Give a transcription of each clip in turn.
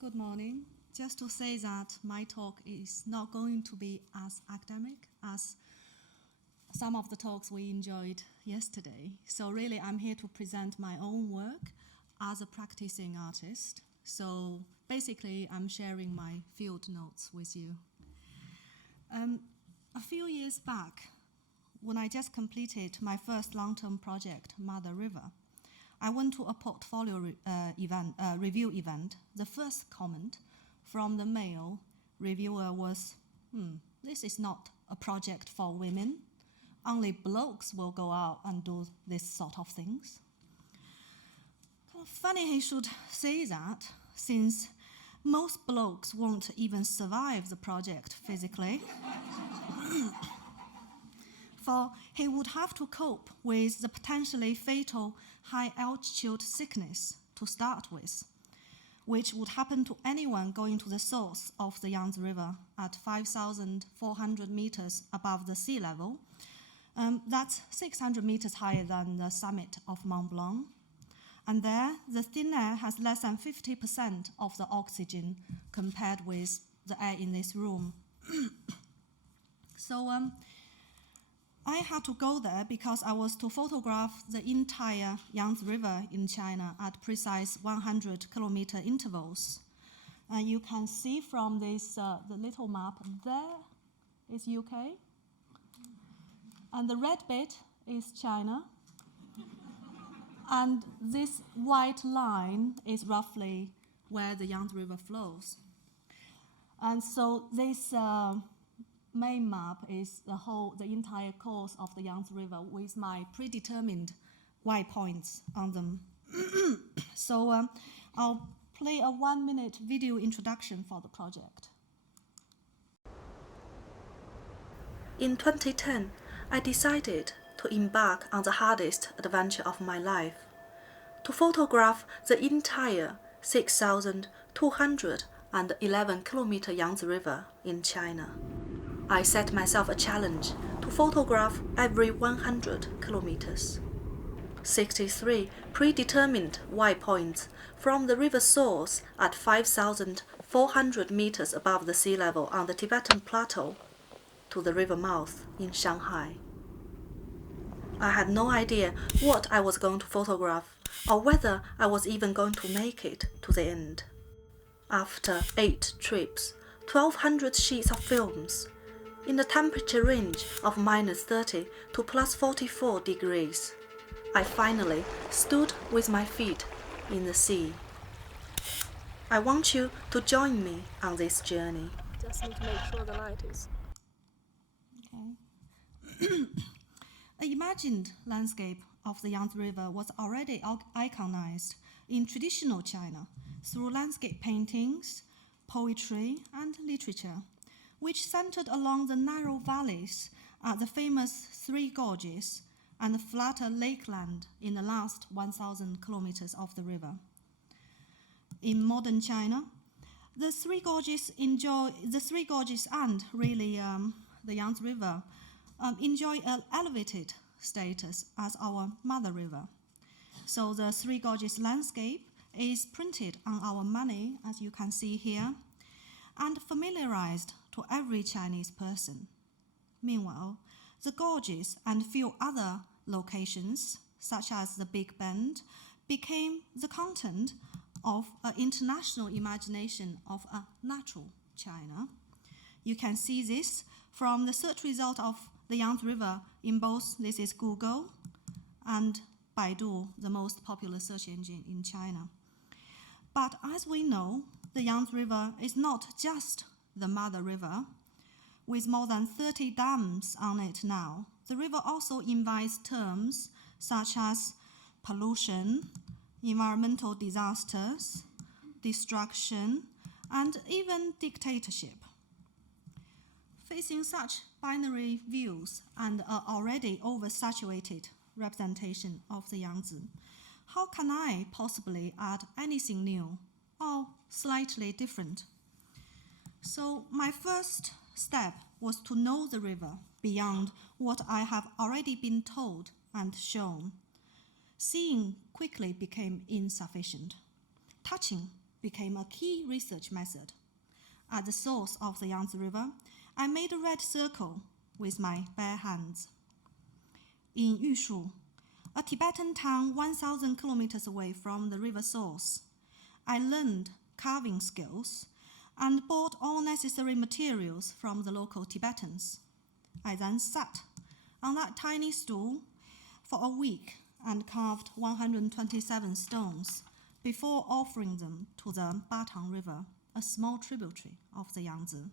Good morning. Just to say that my talk is not going to be as academic as some of the talks we enjoyed yesterday. So really, I'm here to present my own work as a practicing artist. So basically, I'm sharing my field notes with you. A few years back, when I just completed my first long-term project, Mother River, I went to a portfolio review event. The first comment from the male reviewer was, this is not a project for women. Only blokes will go out and do this sort of things. Kind of funny he should say that, since most blokes won't even survive the project physically. For he would have to cope with the potentially fatal high-altitude sickness to start with, which would happen to anyone going to the source of the Yangtze River at 5,400 meters above the sea level. That's 600 meters higher than the summit of Mont Blanc. And there, the thin air has less than 50% of the oxygen compared with the air in this room. So I had to go there because I was to photograph the entire Yangtze River in China at precise 100-kilometer intervals. And you can see from this the little map there is UK, and the red bit is China, and this white line is roughly where the Yangtze River flows. And so this main map is the entire course of the Yangtze River with my predetermined white points on them. So I'll play a 1-minute video introduction for the project. In 2010, I decided to embark on the hardest adventure of my life, to photograph the entire 6,211-kilometer Yangtze River in China. I set myself a challenge to photograph every 100 kilometers. 63 predetermined white points from the river source at 5,400 meters above the sea level on the Tibetan Plateau to the river mouth in Shanghai. I had no idea what I was going to photograph or whether I was even going to make it to the end. After 8 trips, 1,200 sheets of films, in the temperature range of -30 to +44 degrees, I finally stood with my feet in the sea. I want you to join me on this journey. Just need to make sure the light is. Okay. An imagined landscape of the Yangtze River was already iconized in traditional China through landscape paintings, poetry, and literature, which centered along the narrow valleys at the famous Three Gorges and the flatter lakeland in the last 1,000 kilometers of the river. In modern China, the Three Gorges and really the Yangtze River enjoy an elevated status as our mother river. So the Three Gorges landscape is printed on our money, as you can see here, and familiarized to every Chinese person. Meanwhile, the gorges and few other locations, such as the Big Bend, became the content of an international imagination of a natural China. You can see this from the search result of the Yangtze River in both, this is Google and Baidu, the most popular search engine in China. But as we know, the Yangtze River is not just the mother river. With more than 30 dams on it now, the river also invites terms such as pollution, environmental disasters, destruction, and even dictatorship. Facing such binary views and an already oversaturated representation of the Yangtze, how can I possibly add anything new or slightly different? So my first step was to know the river beyond what I have already been told and shown. Seeing quickly became insufficient. Touching became a key research method. At the source of the Yangtze River, I made a red circle with my bare hands. In Yushu, a Tibetan town 1,000 kilometers away from the river source, I learned carving skills and bought all necessary materials from the local Tibetans. I then sat on that tiny stool for a week and carved 127 stones before offering them to the Batang River, a small tributary of the Yangtze.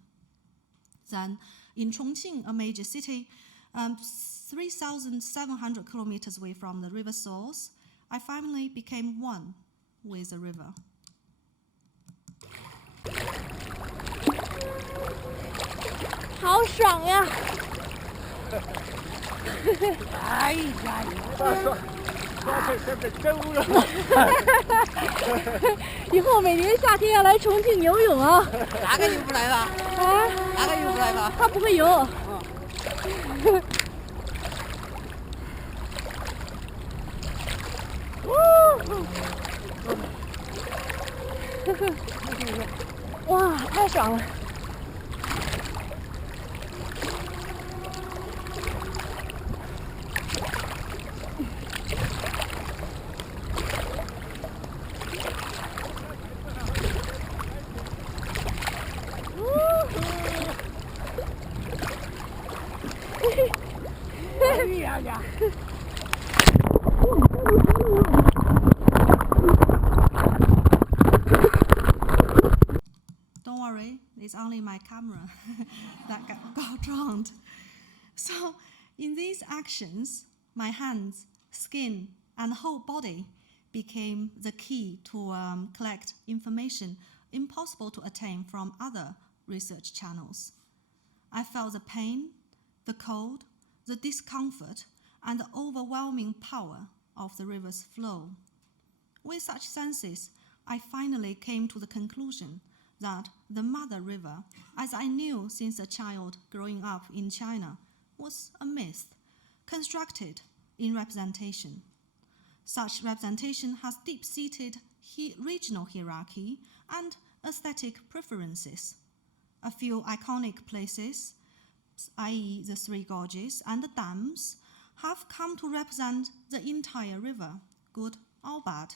Then, in Chongqing, a major city, 3,700 kilometers away from the river source, I finally became one with the river. 好爽呀！哎呀，爽！这真无聊。以后每年夏天要来重庆游泳啊！哪个游不来了？啊？哪个游不来了？他不会游。哇，太爽了！哎呀呀！ Don't worry, it's only my camera that got drowned. So, in these actions, my hands, skin, and whole body became the key to collect information impossible to attain from other research channels. I felt the pain, the cold, the discomfort, and the overwhelming power of the river's flow. With such senses, I finally came to the conclusion that the Mother River, as I knew since a child growing up in China, was a myth, constructed in representation. Such representation has deep-seated regional hierarchy and aesthetic preferences. A few iconic places, i.e. the Three Gorges and the dams, have come to represent the entire river, good or bad.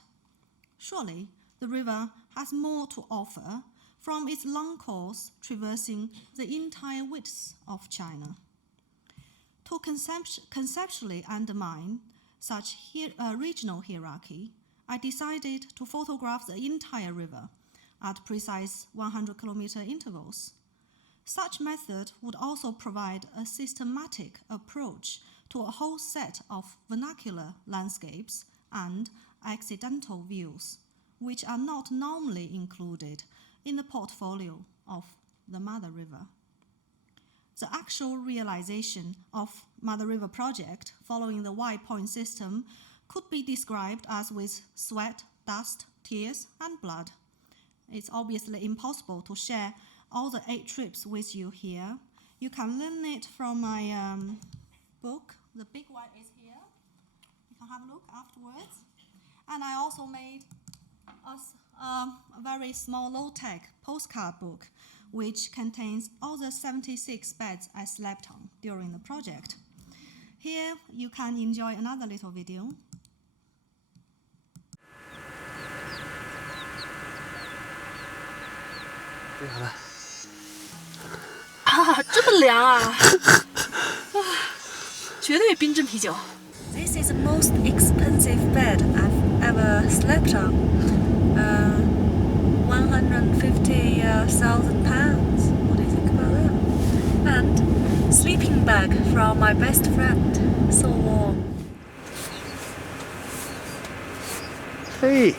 Surely, the river has more to offer from its long course traversing the entire width of China. To conceptually undermine such regional hierarchy, I decided to photograph the entire river at precise 100-kilometer intervals. Such method would also provide a systematic approach to a whole set of vernacular landscapes and accidental views, which are not normally included in the portfolio of the Mother River. The actual realization of Mother River project following the Y-point system could be described as with sweat, dust, tears, and blood. It's obviously impossible to share all the 8 trips with you here. You can learn it from my book. The big one is here. You can have a look afterwards. And I also made a very small low-tech postcard book which contains all the 76 beds I slept on during the project. Here you can enjoy another little video. 啊，这么凉啊！绝对冰镇啤酒。 This is the most expensive bed I've ever slept on. 150,000 pounds. What do you think about that? And sleeping bag from my best friend. So warm. 嘿。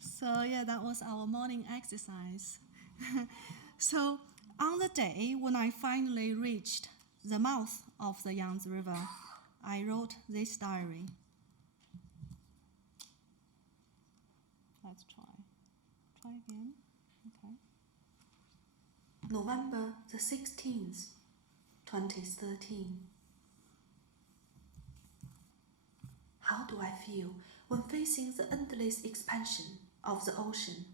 So yeah, that was our morning exercise. So on the day when I finally reached the mouth of the Yangtze River, I wrote this diary. Let's try. Try again. Okay. November the 16th. 2013. How do I feel when facing the endless expansion of the ocean?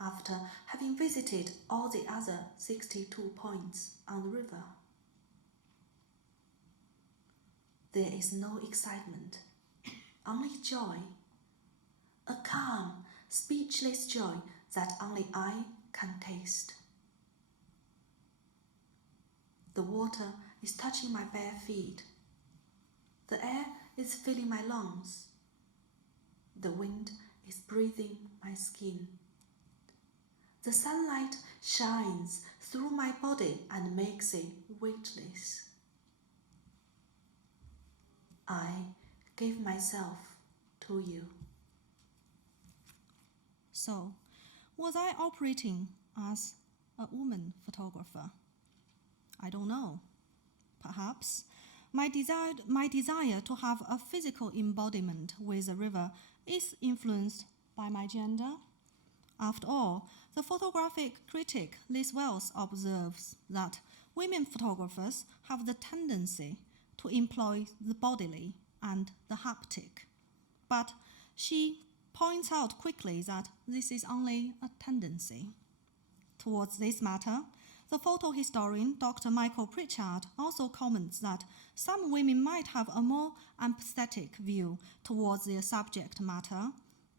After having visited all the other 62 points on the river, there is no excitement, only joy, a calm, speechless joy that only I can taste. The water is touching my bare feet. The air is filling my lungs. The wind is breathing my skin. The sunlight shines through my body and makes it weightless. I gave myself to you. So, was I operating as a woman photographer? I don't know. Perhaps my desire to have a physical embodiment with the river is influenced by my gender. After all, the photographic critic Liz Wells observes that women photographers have the tendency to employ the bodily and the haptic. But she points out quickly that this is only a tendency. Towards this matter, the photo historian Dr. Michael Pritchard also comments that some women might have a more empathetic view towards their subject matter,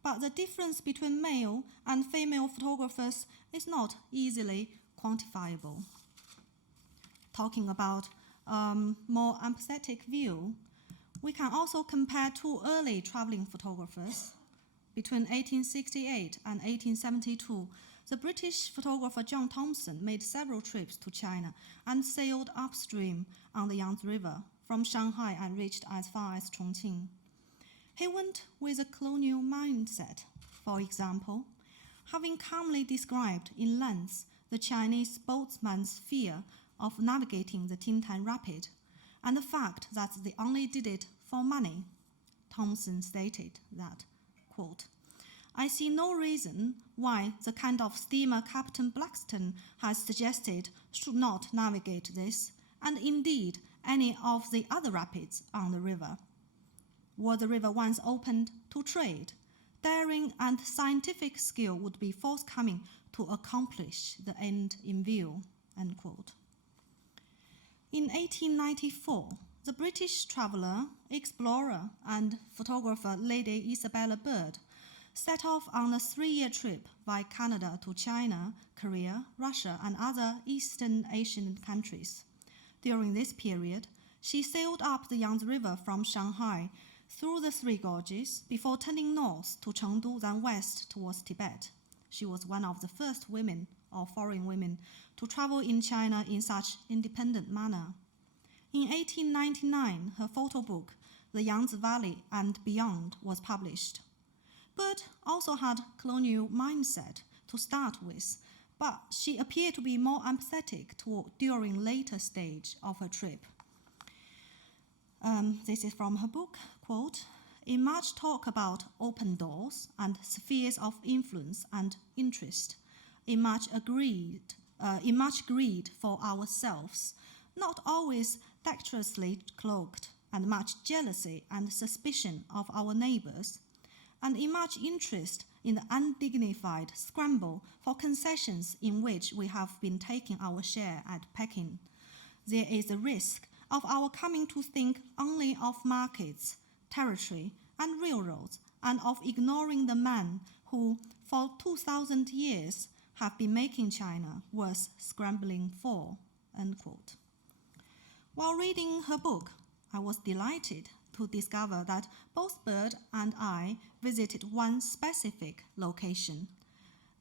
but the difference between male and female photographers is not easily quantifiable. Talking about more empathetic view, we can also compare two early traveling photographers. Between 1868 and 1872, the British photographer John Thomson made several trips to China and sailed upstream on the Yangtze River from Shanghai and reached as far as Chongqing. He went with a colonial mindset. For example, having calmly described in length the Chinese boatman's fear of navigating the Tintan Rapid and the fact that they only did it for money, Thomson stated that, quote, "I see no reason why the kind of steamer Captain Blackstone has suggested should not navigate this, and indeed any of the other rapids on the river. Were the river once opened to trade, daring and scientific skill would be forthcoming to accomplish the end in view," end quote. In 1894, the British traveller, explorer, and photographer Lady Isabella Bird set off on a 3-year trip via Canada to China, Korea, Russia, and other Eastern Asian countries. During this period, she sailed up the Yangtze River from Shanghai through the Three Gorges before turning north to Chengdu, then west towards Tibet. She was one of the first women or foreign women to travel in China in such independent manner. In 1899, her photo book, The Yangtze Valley and Beyond, was published. Bird also had colonial mindset to start with, but she appeared to be more empathetic during later stage of her trip. This is from her book, quote, "In much talk about open doors and spheres of influence and interest, in much greed for ourselves, not always dexterously cloaked, and much jealousy and suspicion of our neighbors, and in much interest in the undignified scramble for concessions in which we have been taking our share at Peking, there is a risk of our coming to think only of markets, territory, and railroads, and of ignoring the men who, for 2,000 years, have been making China worth scrambling for," end quote. While reading her book, I was delighted to discover that both Bird and I visited one specific location,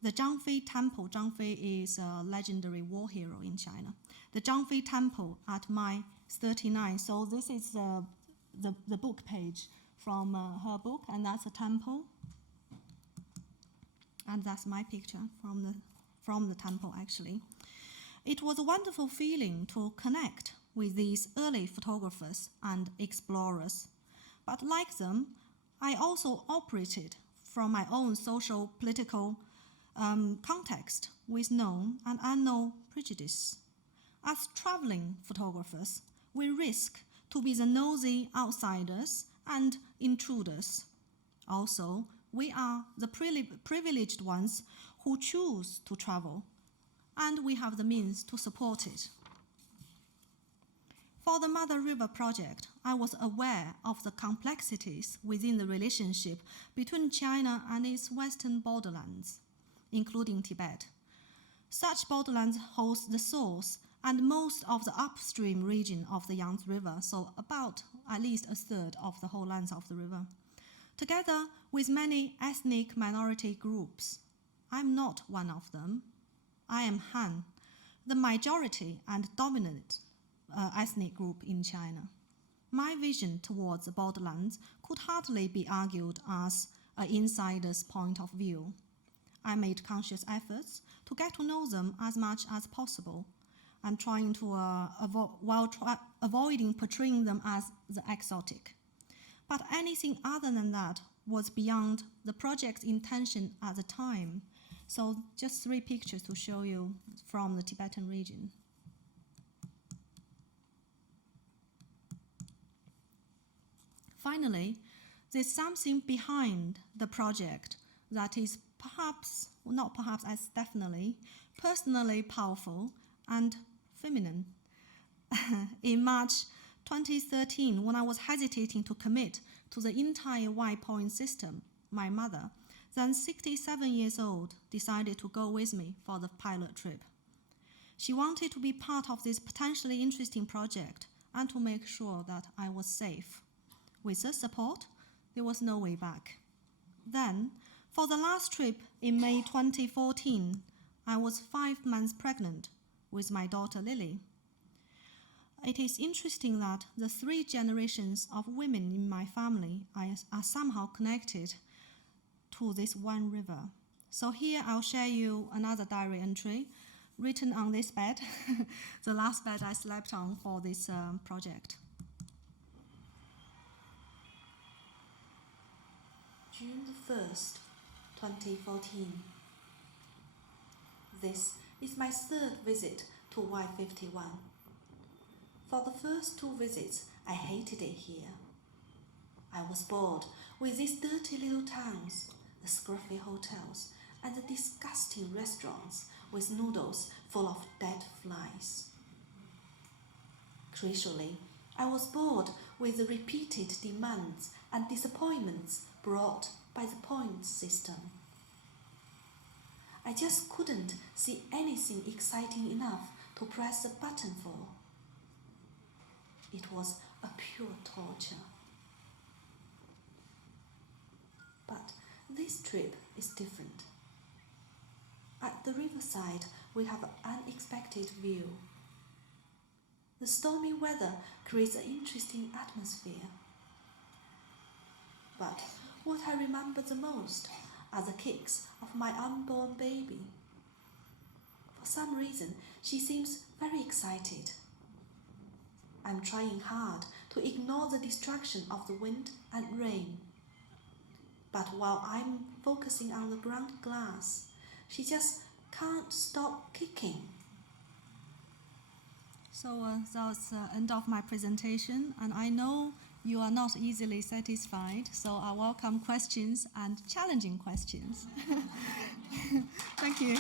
the Zhangfei Temple. Zhangfei is a legendary war hero in China. The Zhangfei Temple at mile 39. So this is the book page from her book, and that's a temple. And that's my picture from the temple, actually. It was a wonderful feeling to connect with these early photographers and explorers. But like them, I also operated from my own social, political context with known and unknown prejudice. As traveling photographers, we risk to be the nosy outsiders and intruders. Also, we are the privileged ones who choose to travel, and we have the means to support it. For the Mother River project, I was aware of the complexities within the relationship between China and its western borderlands, including Tibet. Such borderlands host the source and most of the upstream region of the Yangtze River, so about at least a third of the whole length of the river, together with many ethnic minority groups. I'm not one of them. I am Han, the majority and dominant ethnic group in China. My vision towards the borderlands could hardly be argued as an insider's point of view. I made conscious efforts to get to know them as much as possible, and trying to avoiding portraying them as the exotic. But anything other than that was beyond the project's intention at the time. So just 3 pictures to show you from the Tibetan region. Finally, there's something behind the project that is perhaps, well, not perhaps, as definitely, personally powerful and feminine. In March 2013, when I was hesitating to commit to the entire Y-point system, my mother, then 67 years old, decided to go with me for the pilot trip. She wanted to be part of this potentially interesting project and to make sure that I was safe. With her support, there was no way back. Then, for the last trip in May 2014, I was 5 months pregnant with my daughter Lily. It is interesting that the 3 generations of women in my family are somehow connected to this one river. So here I'll share you another diary entry written on this bed, the last bed I slept on for this project. June the 1st, 2014. This is my 3rd visit to Y51. For the first 2 visits, I hated it here. I was bored with these dirty little towns, the scruffy hotels, and the disgusting restaurants with noodles full of dead flies. Crucially, I was bored with the repeated demands and disappointments brought by the points system. I just couldn't see anything exciting enough to press the button for. It was a pure torture. But this trip is different. At the riverside, we have an unexpected view. The stormy weather creates an interesting atmosphere. But what I remember the most are the kicks of my unborn baby. For some reason, she seems very excited. I'm trying hard to ignore the distraction of the wind and rain. But while I'm focusing on the ground glass, she just can't stop kicking. So that's the end of my presentation, and I know you are not easily satisfied, so I welcome questions and challenging questions. Thank you.